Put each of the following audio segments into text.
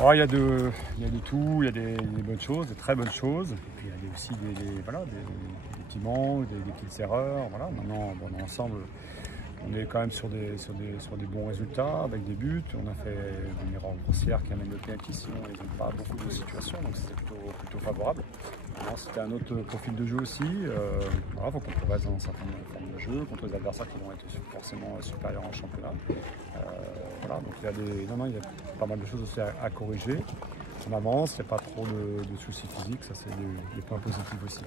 Oh, il y a de tout, il y a des bonnes choses, des très bonnes choses, et puis il y a aussi des petits manques, des petites erreurs. Voilà. Maintenant, bon, dans l'ensemble, on est quand même sur des bons résultats avec des buts. On a fait une erreur grossière qui amène le penalty, sinon ils n'ont pas beaucoup de situations, donc c'était plutôt favorable. C'était un autre profil de jeu aussi. Voilà, faut qu'on progresse dans certaines formes de jeu contre les adversaires qui vont être forcément supérieurs en championnat. Voilà, donc il y a pas mal de choses aussi à corriger. On avance, il n'y a pas trop de soucis physiques, ça c'est des points positifs aussi.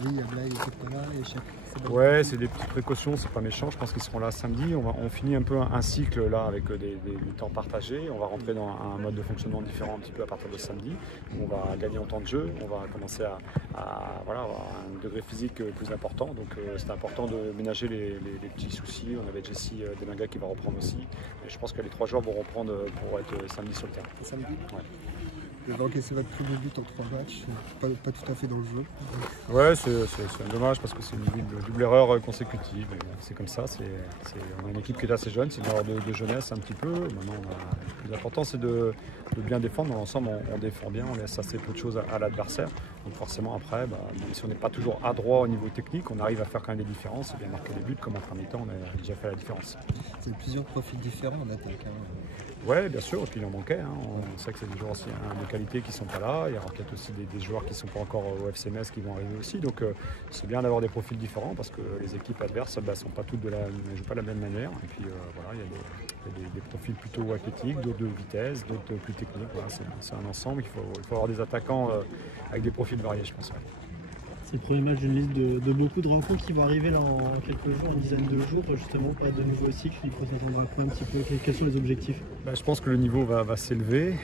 Oui, il y a Blaise qui est pas là et chaque... Ouais, c'est des petites précautions, c'est pas méchant, je pense qu'ils seront là samedi. On finit un peu un cycle là avec des temps partagés. On va rentrer dans un mode de fonctionnement différent un petit peu à partir de samedi. On va gagner en temps de jeu, on va commencer voilà, avoir un degré physique plus important. Donc c'est important de ménager les petits soucis. On avait Jesse Denaga qui va reprendre aussi. Et je pense que les 3 joueurs vont reprendre pour être samedi sur le terrain. Samedi. Ouais. Vous avez encaissé votre premier but en 3 matchs, pas tout à fait dans le jeu. Ouais, c'est dommage parce que c'est une double erreur consécutive. C'est comme ça, on a une équipe qui est assez jeune, c'est une erreur de jeunesse un petit peu. Maintenant, le plus important c'est de bien défendre. Dans l'ensemble, on défend bien, on laisse assez peu de choses à l'adversaire. Donc forcément après, même si on n'est pas toujours adroit au niveau technique, on arrive à faire quand même des différences et bien marquer des buts comme en premier temps, on a déjà fait la différence. Vous avez plusieurs profils différents en attaque. Ouais, bien sûr, et puis il en manquait. On sait que c'est des joueurs aussi de qualité qui ne sont pas là. Il y aura peut-être aussi des joueurs qui ne sont pas encore au FC Metz qui vont arriver aussi. Donc c'est bien d'avoir des profils différents parce que les équipes adverses ne sont pas toutes ne jouent pas de la même manière. Et puis voilà, il y a des profils plutôt athlétiques, d'autres de vitesse, d'autres plus techniques. Voilà, c'est un ensemble. Il faut avoir des attaquants avec des profils variés, je pense. Ouais. C'est le premier match d'une liste de beaucoup de rencontres qui vont arriver là en quelques jours, une dizaine de jours, justement, pas de nouveau cycle. Il faut s'attendre à quoi un petit peu? Quels sont les objectifs? Je pense que le niveau va s'élever.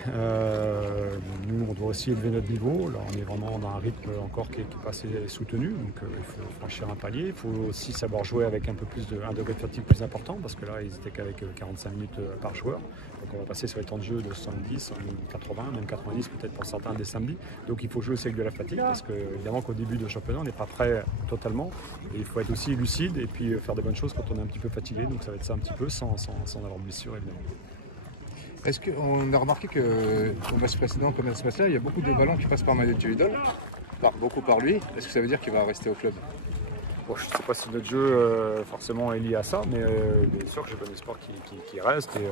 Nous, on doit aussi élever notre niveau. Là, on est vraiment dans un rythme encore qui est pas assez soutenu. Donc, il faut franchir un palier. Il faut aussi savoir jouer avec un degré de fatigue plus important parce que là, ils étaient qu'avec 45 minutes par joueur. Donc, on va passer sur les temps de jeu de 70, 80, même 90 peut-être pour certains des samedis. Donc, il faut jouer aussi avec de la fatigue parce que, évidemment, qu'au début de championnat, on n'est pas prêt totalement. Et il faut être aussi lucide et puis faire des bonnes choses quand on est un petit peu fatigué. Donc, ça va être ça un petit peu sans avoir de blessure, évidemment. Est-ce qu'on a remarqué qu'au match précédent, comme à ce match-là, il y a beaucoup de ballons qui passent par Mathieu Hudol, beaucoup par lui. Est-ce que ça veut dire qu'il va rester au club? Bon, je ne sais pas si notre jeu forcément est lié à ça, mais bien sûr que j'ai bon espoir qu'il reste. Et,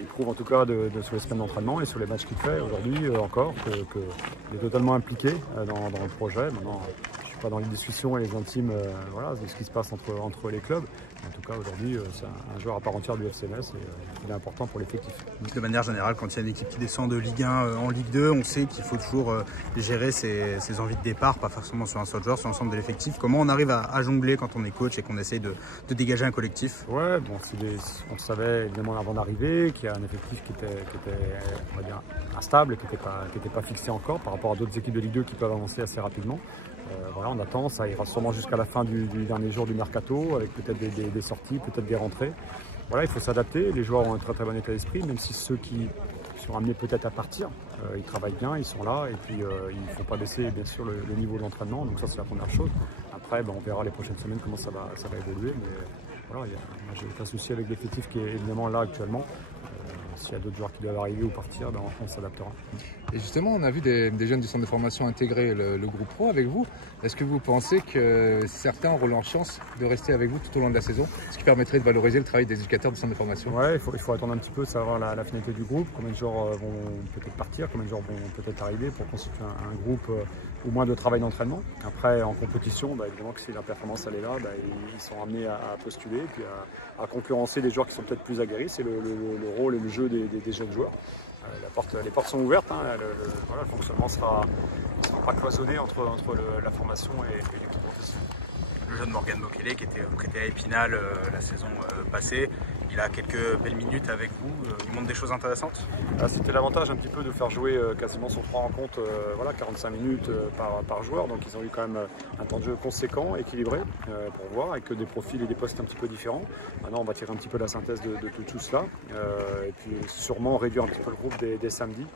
il prouve en tout cas sur les semaines d'entraînement et sur les matchs qu'il fait aujourd'hui encore qu'il est totalement impliqué dans le projet. Maintenant, je ne suis pas dans les discussions et les intimes voilà, de ce qui se passe entre les clubs. En tout cas, aujourd'hui, c'est un joueur à part entière du FC Metz et il est important pour l'effectif. De manière générale, quand il y a une équipe qui descend de Ligue 1 en Ligue 2, on sait qu'il faut toujours gérer ses envies de départ, pas forcément sur un seul joueur, sur l'ensemble de l'effectif. Comment on arrive à jongler quand on est coach et qu'on essaye de dégager un collectif? Ouais, bon, on savait évidemment avant d'arriver qu'il y a un effectif qui était on va dire, instable et qui n'était pas fixé encore par rapport à d'autres équipes de Ligue 2 qui peuvent avancer assez rapidement. Voilà, on attend, ça ira sûrement jusqu'à la fin du dernier jour du mercato, avec peut-être des sorties, peut-être des rentrées. Voilà, il faut s'adapter, les joueurs ont un très très bon état d'esprit, même si ceux qui sont amenés peut-être à partir, ils travaillent bien, ils sont là, et puis il ne faut pas baisser bien sûr le niveau d'entraînement, donc ça c'est la première chose. Après, on verra les prochaines semaines comment ça va évoluer, mais voilà, j'ai aucun souci avec l'effectif qui est évidemment là actuellement. S'il y a d'autres joueurs qui doivent arriver ou partir, on s'adaptera. Et justement, on a vu des jeunes du centre de formation intégrer le groupe pro avec vous. Est-ce que vous pensez que certains auront leur chance de rester avec vous tout au long de la saison, ce qui permettrait de valoriser le travail des éducateurs du centre de formation? Ouais, il faut attendre un petit peu, savoir la finalité du groupe, combien de joueurs vont peut-être partir, combien de joueurs vont peut-être arriver pour constituer un groupe au moins de travail d'entraînement. Après, en compétition, évidemment que si la performance elle est là, ils sont amenés à postuler et puis à concurrencer des joueurs qui sont peut-être plus aguerris. C'est le rôle et le jeu des jeunes joueurs. Les portes sont ouvertes, le fonctionnement ne sera pas cloisonné entre la formation et l'équipe professionnelle. Le jeune Morgan Bokele qui était prêté à Épinal la saison passée, il a quelques belles minutes avec vous, il montre des choses intéressantes. C'était l'avantage un petit peu de faire jouer quasiment sur 3 rencontres, 45 minutes par joueur, donc ils ont eu quand même un temps de jeu conséquent, équilibré pour voir, avec des profils et des postes un petit peu différents. Maintenant on va tirer un petit peu la synthèse de tout cela, et puis sûrement réduire un petit peu le groupe des samedis.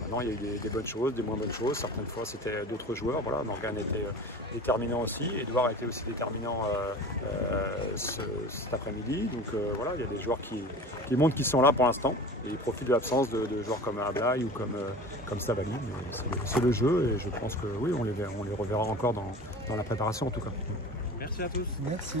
Maintenant il y a eu des bonnes choses, des moins bonnes choses, certaines fois c'était d'autres joueurs, voilà, Morgan était déterminant aussi, Edouard a été aussi déterminant cet après-midi, Donc voilà, il y a des joueurs qui montrent qu'ils sont là pour l'instant et ils profitent de l'absence de joueurs comme Ablaye ou comme Savali. C'est le jeu et je pense que oui, on les reverra encore dans la préparation en tout cas. Merci à tous. Merci.